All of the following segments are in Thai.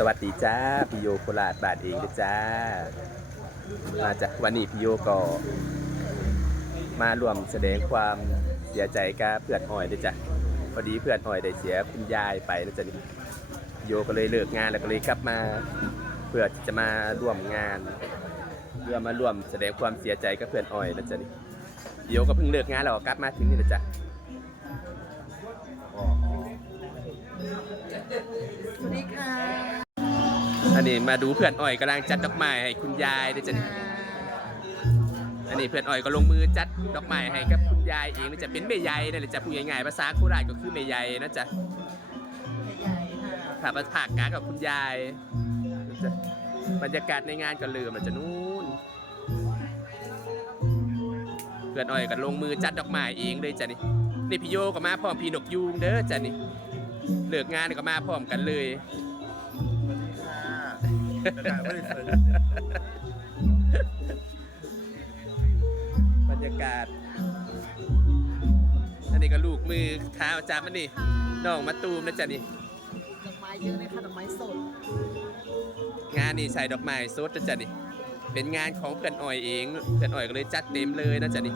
สวัสดีจ้าพี่โยโคราชบาทเองนะจ้า มาจากวันนี้พี่โยก็มารวมแสดงความเสียใจกับเพื่อนหอยด้วยจ้ะพอดีเพื่อนหอยได้เสียคุณยายไปแล้วจ้ะนี่พี่โยก็เลยเลิกงานแล้วก็เลยกลับมา เพื่อที่จะมาร่วมงานเพื่อมาร่วมแสดงความเสียใจกับเพื่อนอ้อยนะจ๊ะนี่พี่โยก็เพิ่งเลิกงานแล้วก็กลับมาถึงนี่นะจ๊ะสวัสดีค่ะ อันนี้มาดูเพื่อนอ้อยกำลังจัดดอกไม้ให้คุณยายนะจ๊ะนี่อันนี้เพื่อนอ้อยก็ลงมือจัดดอกไม้ให้กับคุณยายเองนะจ๊ะเป็นแม่ยายนั่นแหละจ๊ะพูดง่ายๆภาษาโคราชก็คือแม่ยายนะจ๊ะใหญ่ๆค่ะถ้ามาผากกลางกับคุณยายนะจ๊ะบรรยากาศในงานก็ลืมนะจ๊ะนู่นเพื่อนอ้อยก็ลงมือจัดดอกไม้เองเลยจ้ะนี่นี่พี่โยก็มาพร้อมพี่นกยูงเด้อจ้ะนี่เลิกงานก็มาพร้อมกันเลย บรรยากาศ อันนี้ก็ลูกมือเท้าจ้ามันนี่น้องมาตูมนะจ๊ะนี่ ดอกไม้เยอะเลยค่ะดอกไม้สดงานนี่ใส่ดอกไม้สดนะจ๊ะนี่ เป็นงานของเพื่อนอ้อยเองเพื่อนอ้อยก็เลยจัดเต็มเลยนะจ๊ะนี่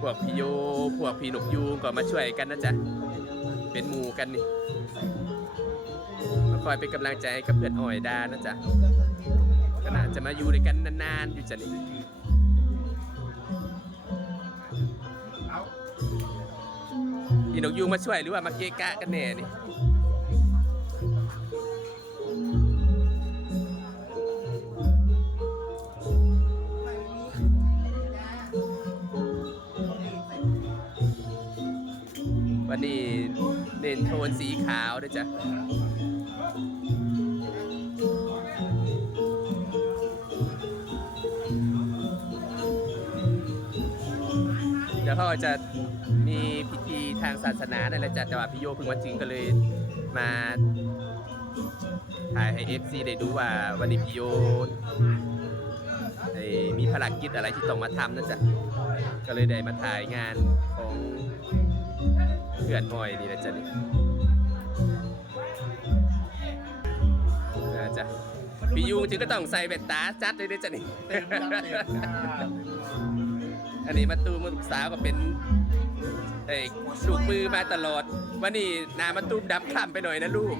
พวกพี่โย พวกพี่นกยูงก็มาช่วยกันนะจ๊ะ เป็นหมู่กันนี่มา คอยเป็นกำลังใจให้กับเพื่อนอ้อยดานะจ๊ะก็น่าจะมาอยู่ด้วยกันนานๆอยู่จะนี่พี่นกยูงมาช่วยหรือว่ามาเกะกะกันแน่นี่วันนี้เน้นโทนสีขาวด้วยจ้ะ เดี๋ยวเขาจะมีพิธีทางศาสนานั่นละจ้ะแต่ว่าพี่โยเพิ่งมาถึงก็เลยมาถ่ายให้ FC ได้ดูว่าวันนี้พี่โยมีภารกิจอะไรที่ต้องมาทำนะจ๊ะก็เลยได้มาถ่ายงานของเพื่อนหอยนี่นะจ๊ะนี่ นะจ๊ะพี่ยูจึงก็ต้องใส่แว่นตาจัดเลยนะจ๊ะนี่อันนี้มาตูมลูกสาวก็เป็นเอ้ยลูกมือมาตลอดวันนี้นามาตูมดำคล้ำไปหน่อยนะลูก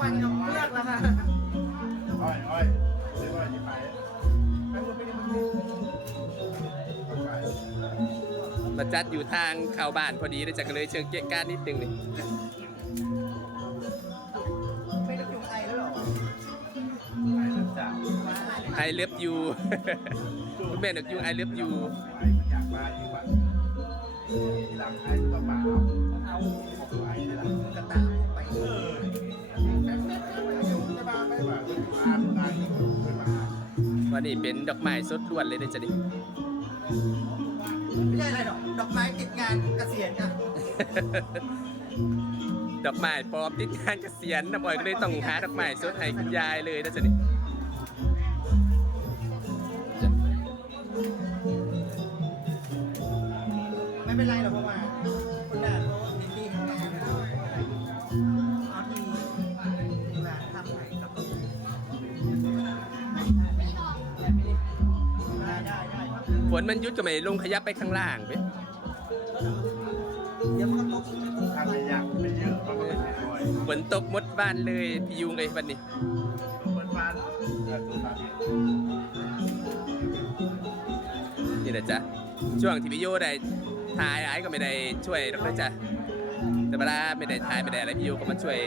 วันกับเลือกแล้วค่ะอ้อยอ้อยซื้อว่าหยิบไปมาจัดอยู่ทางเข้าบ้านพอดีเลยจ้ะก็เลยเชิงเกะกะนิดนึงนี่ ไอเลิฟยูคุณแม่นกยูไอเลิฟยูไปมันอยากยู่วันทีหลังให้ต้องมาเอาเอาของไปทีหลังกระตาไปเออจะมาไม่มามาทำงานไม่มาวันนี้เป็นดอกไม้สดล้วนเลยนะจ๊ะนี่ไม่ใช่อะไรหรอกดอกไม้ติดงานเกษียณค่ะดอกไม้ปลอมติดงานเกษียณนะบอยก็เลยต้องหาดอกไม้สดให้คุณยายเลยนะจ๊ะนี่ เป็นไรหรอกเพราะว่าคนด่าเขาติดที่ทำงานเอาที่งานทำไหนแล้วก็ได้ได้ได้ฝนมันหยุดก็ไม่ลงขยับไปข้างล่างไปเดี๋ยวมันก็ตกทำไม่ยากไม่เยอะเพราะมันไม่น้อยฝนตกหมดบ้านเลยพี่ยุงเลยวันนี้ตัวบ้านบ้านตัวบ้านนี่นะจ๊ะช่วงที่พี่โยได้ ถ่ายไอ้ก็ไม่ได้ช่วยหรอกนจ๊ะแต่เวลาไม่ได้ถ่ายไม่ได้อะไรพี่โยก็มาช่วย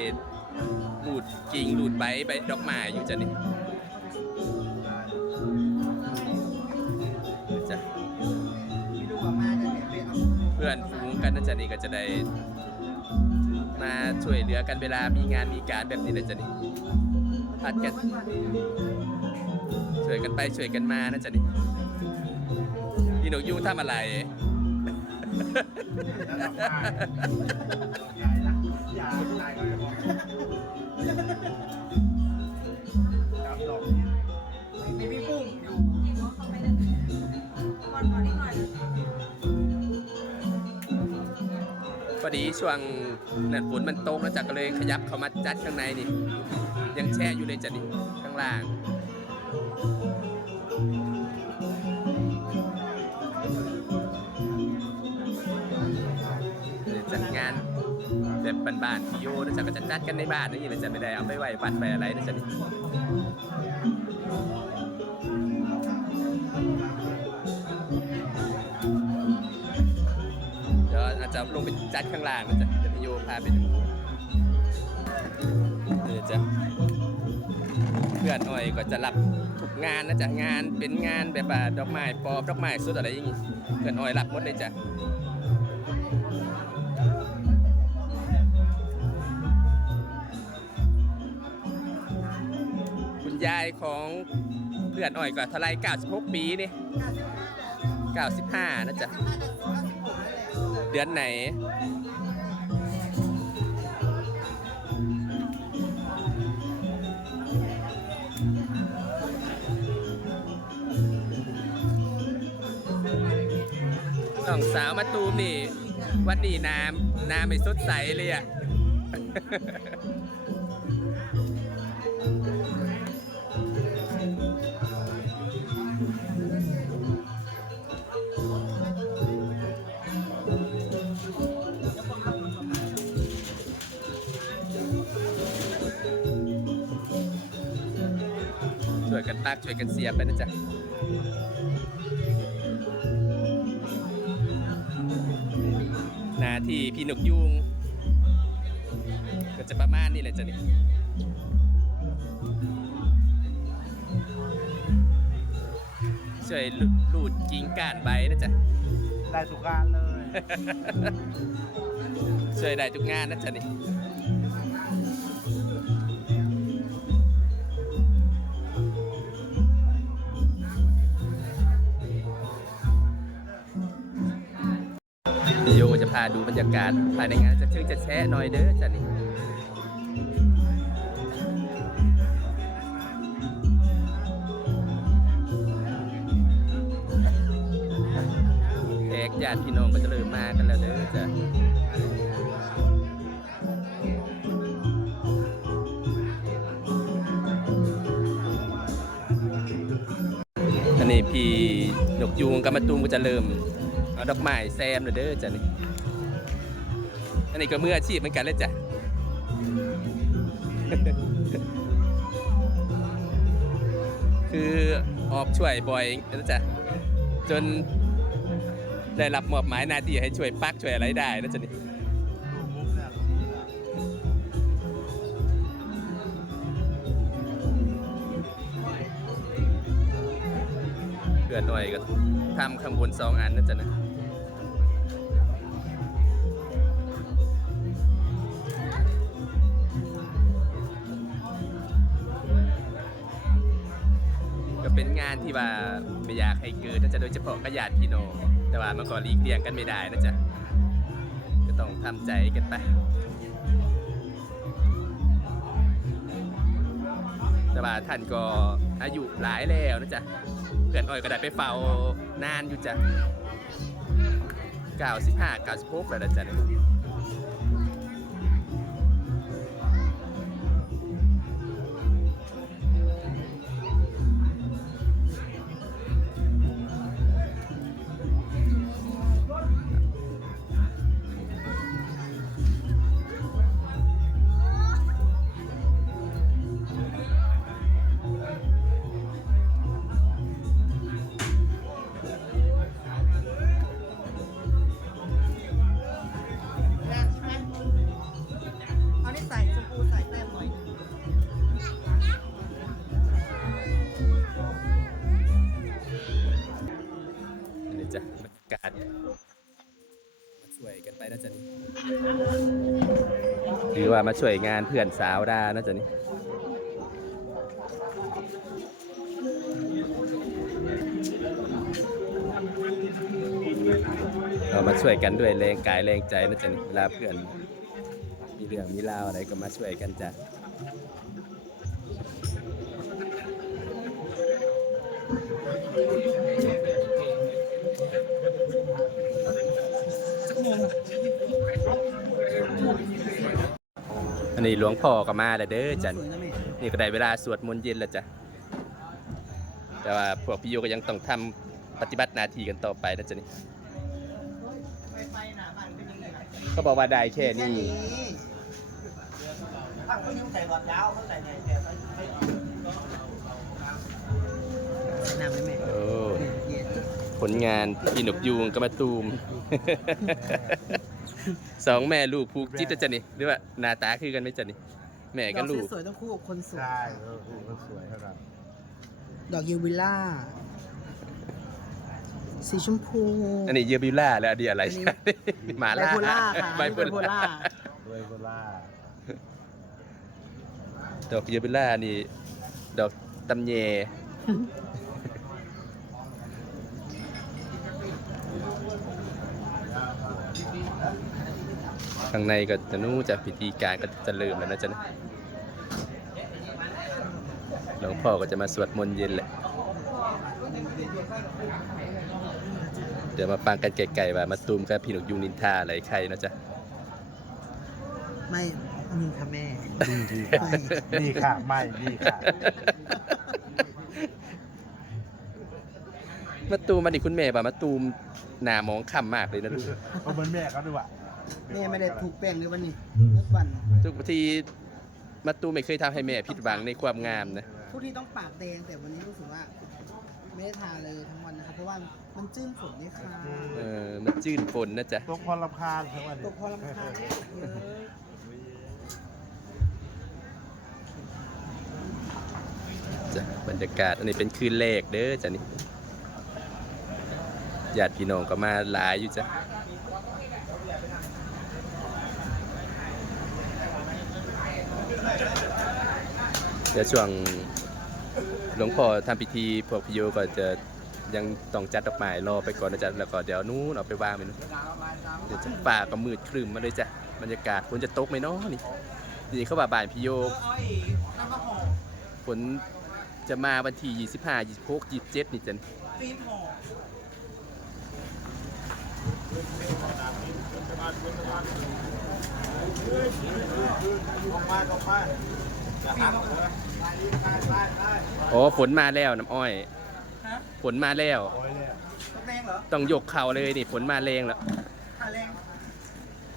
ลูดกิ่งลูดใบใบดอกไม้อยู่จ้ะนี่จ้ะเพื่อนฝูงกันนะจ๊ะนี่ก็จะได้มาช่วยเหลือกันเวลามีงานมีการแบบนี้นะจ๊ะนี่พัดกันช่วยกันไปช่วยกันมานะจ๊ะนี่พี่หนูยูทำอะไรแล้วต้ อยายนะยาตายก็จะบอกจับดอกนี้มีพี่ปุ้งอยู่พอดีช่วงนั่นฝนมันตกแล้วจ้ะก็เลยขยับเข้ามาจัดข้างในนี่ ยังแช่อยู่เลยจ้ะนี่ข้างล่าง แบบบ้านๆพี่โยนะจ๊ะก็จะจัดกันในบ้านนี่แหละจะไม่ได้เอาไปไหว้วัดไปอะไรนะจ๊ะนี่เดี๋ยวอาจจะลงไปจัดข้างล่างนะจ๊ะเดี๋ยวพี่โยพาไปดูเดี๋ยวจะเพื่อนอ้อยก็จะรับทุกงานนะจ๊ะงานเป็นงานแบบดอกไม้ปอมดอกไม้สุดอะไรอย่างงี้เพื่อนอ้อยรับหมดเลยจ้ะ ยายของเพื่อนอ้อยก็เท่าไร96 ปีนี่ 95 นะจ๊ะ เดือนไหน น้องสาวมาตูมนี่ วันนี้น้ำ น้ำไม่สดใสเลยอะ ช่วยกันตักช่วยกันเสียบไปนะจ๊ะหนาที่พี่นกยุงก็จะประมาณนี้แหละจ้ะนี่ช่วยลูดกิ่งก้านใบนะจ๊ะได้ทุกการเลย ช่วยได้ทุกงานนะจ๊ะนี่ ดูบรรยากาศภายในงานจะชื่อจะแชะหน่อยเด้อจ้ะนี่แขกญาติพี่น้องก็จะเริ่มมากันแล้วเด้อจ้ะอันนี้พี่นกยูงกับมาตูมก็จะเริ่มเอาดอกไม้แซมเด้อจ้ะนี่ อันนี้ก็มืออาชีพเหมือนกันเลยจ้ะคือออกช่วยบ่อยนะจ๊ะจนได้รับมอบหมายหน้าที่ให้ช่วยปักช่วยอะไรได้นะจ๊ะนี่เพื่อนหน่อยก็ทำข้างบนสองอันนะจ๊ะนะ ที่ว่าไม่อยากให้เกิดนะจ๊ะโดยเฉพาะกับญาติพี่น้องแต่ว่ามันก็หลีกเลี่ยงกันไม่ได้นะจ๊ะก็ต้องทำใจกันไปแต่ว่าท่านก็อายุหลายแล้วนะจ๊ะเพื่อนอ้อยก็ได้ไปเฝ้านานอยู่จ้ะ95 96แล้วนะจ๊ะ กาศมาช่วยกันไปนะจ๊ะนี่หรือว่ามาช่วยงานเพื่อนสาวดานะจ๊ะนี่เรามาช่วยกันด้วยแรงกายแรงใจนะจ๊ะนี่เวลาเพื่อนมีเรื่องมีราวอะไรก็มาช่วยกันจ้ะ นนี้หลวงพ่อก็มาแล้วเด้อจ้ะสวยนนี่ก็ได้เวลาสวดมนต์เย็นแล้วจ้ะแต่ว่าพวกพี่โยก็ยังต้องทำปฏิบัติหน้าที่กันต่อไปนะจ๊ะนี่เขาบอกว่าได้แค่นี้โอ้ผลงานพี่หนกยูงก็มาตูม สองแม่ลูกผูกจิตนะจ๊ะนี่หรือว่าหน้าตาคือกันไหมจ๊ะนี่แม่กับลูก ดอสวยๆต้องคู่กับคนสวย ใช่เออมันสวยเท่านั้นดอกยูวิลล่า สีชมพู อันนี้เยอร์บิวล่าแล้วอันนี้อะไรอันนี้ หมาไบล่าโพล่าค่ะไบโพไบโพล่า ล่าด้วยโบล่าดอกเยอร์บิวล่านี่ ดอกตำเย ข้างในก็จะนู้จะพิธีการก็จะเริ่มแล้วนะจ๊ะนะหลวงพ่อก็จะมาสวดมนต์เย็นแหละ เดี๋ยวมาฟังกันไกลๆว่ามาตูมกับพี่หนกยูงนินทาอะไรใครเนาะจ๊ะ ไม่นี่ค่ะแม่ดีดีค่ะดีค่ะ ไม่ดีค่ะ มาตูมมาดิคุณแม่ป่ะมาตูมหน้ามองค่ำมากเลยนะลูก เพราะเหมือนแม่เขาด้วยว่ะ แม่ไม่ได้ถูกแป้งเลยวันนี้ทุกวันทุกทีมาตูมไม่เคยทำให้แม่ผิดหวังในความงามนะผู้ที่ต้องปากแดงแต่วันนี้รู้สึกว่า ไม่ได้ทาเลยทั้งวันนะครับเพราะว่ามันจื้นฝนนี่ค่ะเออ มันจื้นฝนนะจ๊ะ ตกพอลำคาญทั้งวันตกพอลำคาญเยอะจ้ะบรรยากาศอันนี้เป็นคืนแรกเด้อจ้ะนี่ญาติพี่น้องก็มาหลายอยู่จ้ะ เดี๋ยวช่วงหลวงพ่อทำพิธีพวกพิโยก็จะยังต้องจัดดอกไม้รอไปก่อนนะจ๊ะแล้วก็เดี๋ยวนู้นเอาไปวางไปนู้นเดี๋ยวจะป่าก็มืดครึมมาเลยจ้ะบรรยากาศฝนจะตกไหมเนาะนี่นี่เขาว่าบ่ายพิโยเอาอีกน้ำมะหอมฝนจะมาวันที่ 25 26 27 นี่จันฟิล์มหอม อ๋อฝนมาแล้วน้ำอ้อยฮะฝนมาแล้วโอ้ยเนี่ยต้องแรงเหรอต้องยกเข่าเลยนี่ฝนมาแรงแล้วทาแรง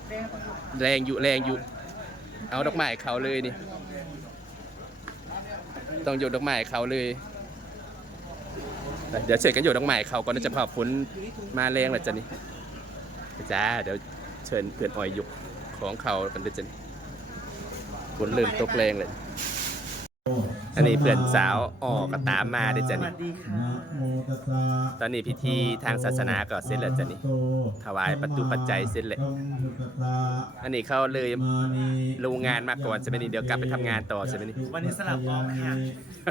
แรงต้องแรงอยู่แรงอยู่ เอาดอกไม้เขาเลยนี่ ต้องโยกดอกไม้เขาเลยเดี๋ยวเสร็จกันโยกดอกไม้เขาก่อนนะจะพอฝนมาแรงแล้วจ้ะนี่จ้าเดี๋ยวเชิญเพื่อนอ้อยยกของเขากันด้วยจ้ะนี่ ฝนเริ่มตกแรงเลย อันนี้เพื่อนสาวออกก็ตามมาด้วยจ้ะสนี่วัสดีค่ะนะโมตัสสะตอนนี้พิธีทางศาสนาก็เสร็จแล้วจ้ะนี่ถวายปัจจุปัจจัยเสร็จเลยอันนี้เขาเลยมานีลงงานมาก่อนใช่ไหมนี่เดี๋ยวกลับไปทำงานต่อใช่ไหมนี่วันนี้สลับกองค่ะ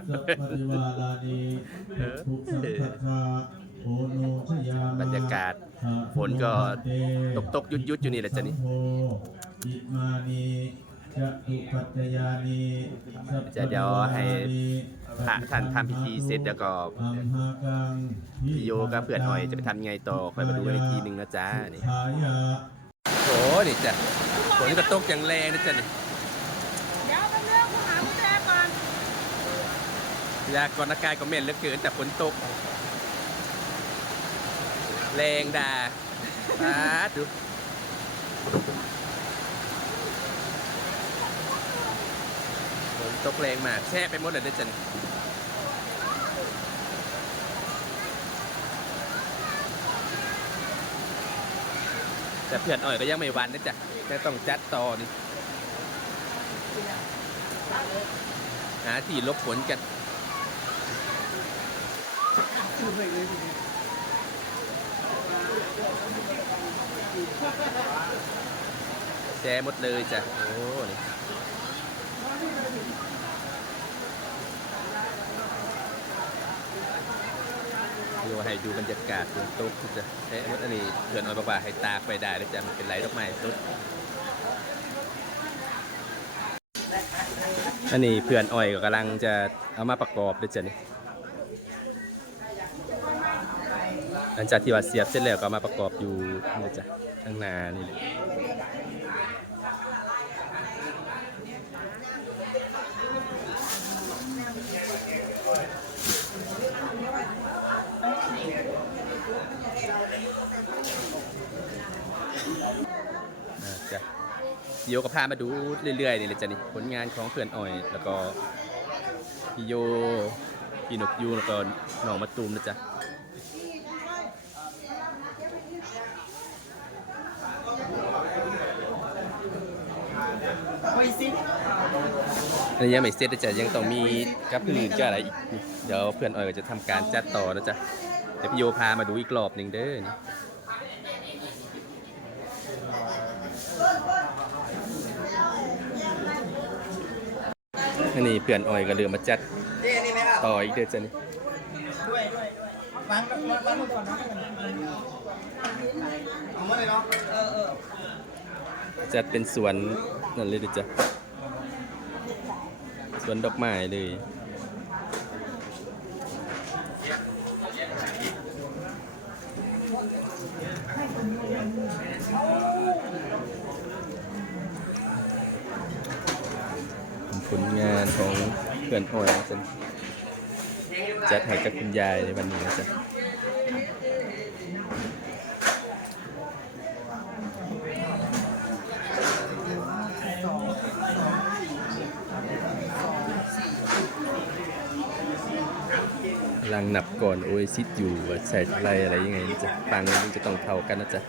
สัพพะริวารานีเออทุกสัพพะคาโอโนชยามาบรรยากาศฝนก็ตกตกยุดยุดๆอยู่นี่แหละจ้ะนี่โพอิมานี จะตุปัจจยานีสัพพะจะเดี๋ยวให้พระท่านทำพิธีเสร็จแล้วก็อัมหากังพี่โยกับเพื่อนอ้อยจะไปทำยังไงต่อคอยมาดูกันอีกทีหนึ่งนะจ๊ะนี่ฉายาโอ้นี่จ้ะฝนก็ตกอย่างแรงนะจ๊ะนี่เดี๋ยวไปเลือกผู้หาผู้แจก่อนยากรณ์อากาศก็เหม็นเหลือเกินแต่ฝนตก แรงด่าอ่าดูฝน ตกแรงมากแช่ไปหมดเลยนะจ๊ะนี่แต่เพื่อนอ้อยก็ยังไม่วันนะจ๊ะแค่ต้องจัดต่อนี่หาที่ลบฝนกันแชร์หมดเลยจ้ะ โอ้นี่ ดูให้ดูบรรยากาศบนโต๊ะจะแชร์หมดอันนี้เพื่อนอ้อยบอกว่าให้ตาไปได้เลยจ้ะมันเป็นไรดอกไม้สดอันนี้เพื่อนอ้อยก็กำลังจะเอามาประกอบด้วยจ้ะนี่หลังจากที่ว่าเสียบเสร็จแล้วก็มาประกอบอยู่นี่จ้ะข้างหน้านี่แหละ พี่โยก็พามาดูเรื่อยๆนี่เลยจ้ะนี่ผลงานของเพื่อนอ้อย แล้วก็พี่โยพี่นกยูงแล้วก็น้องมะตูมนะจ๊ะไปสิอันนี้ยังไม่เสร็จนะจ๊ะยังต้องมีกับอื่นก็อะไรอีก เดี๋ยวเพื่อนอ้อยก็จะทำการจัดต่อนะจ๊ะเดี๋ยวพี่โยพามาดูอีกรอบหนึ่งเด้อนี่ อันนี้เพื่อนอ้อยก็เริ่มมาจัดเจ๊นี่ไหมครับต่ออีกเด้อจ้ะนี่ด้วยด้วยด้วยวางวางวางลงก่อนนะเอามาเลยเนาะเออเออจัดเป็นสวนนั่นเลยเด้อจ้ะสวนดอกไม้เลย ผลงานของ เพื่อนอ้อยนะจะจัดให้กับคุณยายในวันนี้นะจ๊ะลังนับก่อนโอ้ยซิดอยู่ใส่อะไรอะไรยังไงนะจ๊ะฟังมันจะต้องเท่ากันนะจ๊ะ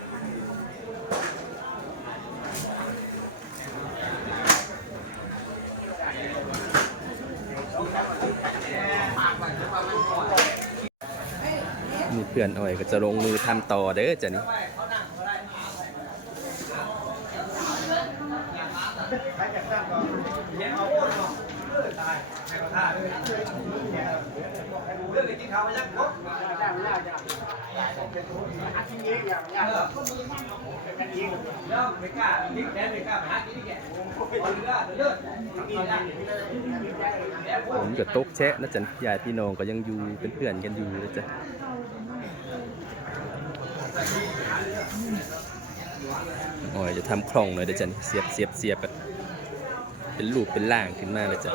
อนอ้อยก็จะลงมือทำต่อเด้อจ้ะนี่ผมก็ตกแชะนะจ๊ะญาติพี่น้องก็ยังอยู่เป็นเพื่อนกันอยู่นะจ๊ะ โอ้ยจะทำคล่องหน่อยเด้อจ้ะเสียบเสียบเสียบแบบเป็นรูปเป็นร่างขึ้นมาเลยจ้ะ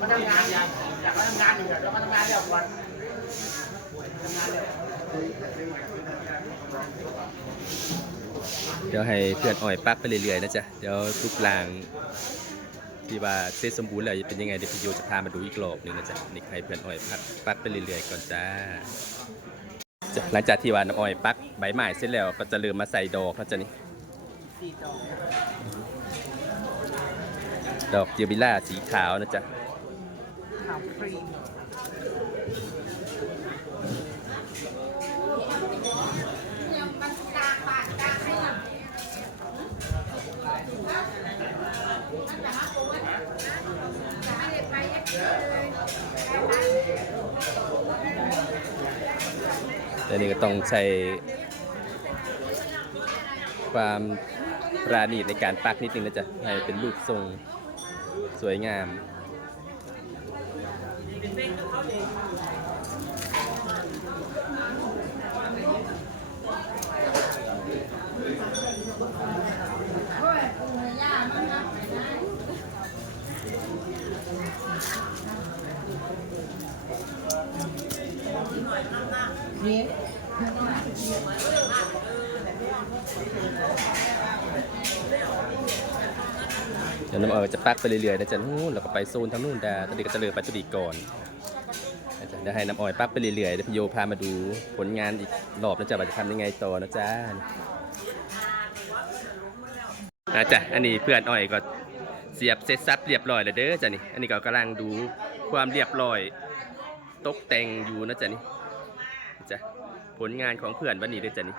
มาทำงานอย่ากอยากมาทำงานอยู่แล้วมาทำงานเดี๋ยววันทำงานเดี๋ยว เดี๋ยวให้เพื่อนอ้อยปักไปเรื่อยๆนะจ๊ะ เดี๋ยวทุกลางที่ว่าเสร็จสมบูรณ์แล้วเป็นยังไงเดี๋ยวพี่โยจะพามาดูอีกรอบหนึงนะจ๊ะนี่ให้เพื่อนอ้อยปักปักไปเรื่อยๆก่อนจ้าหลังจากที่ว่าน้ำอ้อยปักใบไม้เสร็จแล้วก็จะเริ่มมาใส่ดอกนะจ๊ะนี่ดอกเจยบิล่าสีขาวนะจ๊ะขาวครีม และนี่ก็ต้องใช้ความปราณีตในการปักนิดนึงนะจ๊ะให้เป็นรูปทรงสวยงาม เดี๋ยวน้ำเออจะปักไปเรื่อยๆนะจ๊ะนู่นแล้วก็ไปโซนทางนู่นดาตอนนี้ก็จะเลือกไปตุดีก่อนนะจ๊ะเดี๋ยวให้น้ำอ้อยปักไปเรื่อยๆเดี๋ยวพี่โยพามาดูผลงานอีกรอบนะจ๊ะว่าจะทำยังไงต่อนะจ๊ะนะจ๊ะอันนี้เพื่อนอ้อยก็เสียบเสร็จสับเรียบร้อยแล้วเด้อจ้ะนี่ อันนี้ก็กำลังดูความเรียบร้อย ตกแต่งอยู่นะจ๊ะนี่ ผลงานของเพื่อนวันนี้เด้อจ้ะนี่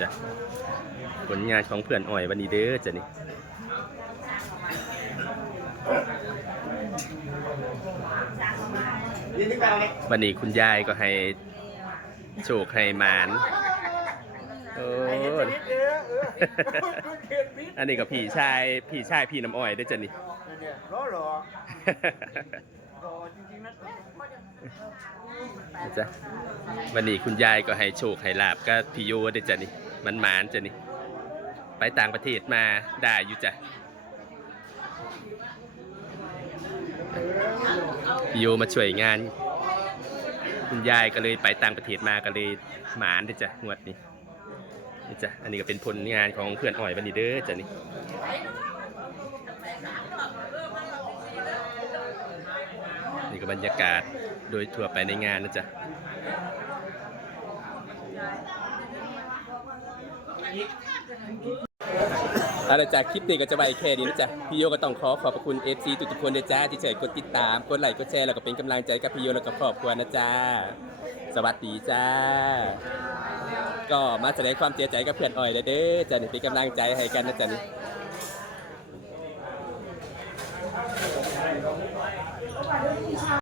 จ้ะผลงานของเพื่อนอ้อยวันนี้เด้อจ้ะนี่นี่นึกเอาเนี่ยวันนี้คุณยายก็ให้โชคให้หมานโอ้ อันนี้ก็พี่ชายพี่ชายพี่น้ำอ้อยเด้อจ้ะนี่ เนี่ยรอรอนะจ๊ะวันนี้คุณยายก็ให้โชคให้ลาบก็พี่โยเด้อจ้ะนี่มันหมานจ้ะนี่ ไปต่างประเทศมาได้อยู่จ้ะพี่โยมาช่วยงาน คุณยายก็เลยไปต่างประเทศมาก็เลยหมานเด้อจ้ะงวดนี้ นี่จ้ะอันนี้ก็เป็นผลงานของเพื่อนอ้อยบันดีเด้อจ้ะนี่นี่ก็บรรยากาศโดยทั่วไปในงานนะจ๊ะ เอาละจากคลิปนี้ก็จะไปแค่นี้นะจ๊ะพี่โยก็ต้องขอขอบพระคุณ FC ทุกๆคนนะจ๊ะที่เฉยกดติดตามกดไลค์กดแชร์แล้วก็เป็นกำลังใจกับพี่โยแล้วก็ครอบครัวนะจ๊ะสวัสดีจ้า ก็มาแสดงความเสียใจกับเพื่อนอ่อยเด้อเด้อจ้ะนี่เป็นกำลังใจให้กันนะจ๊ะนี่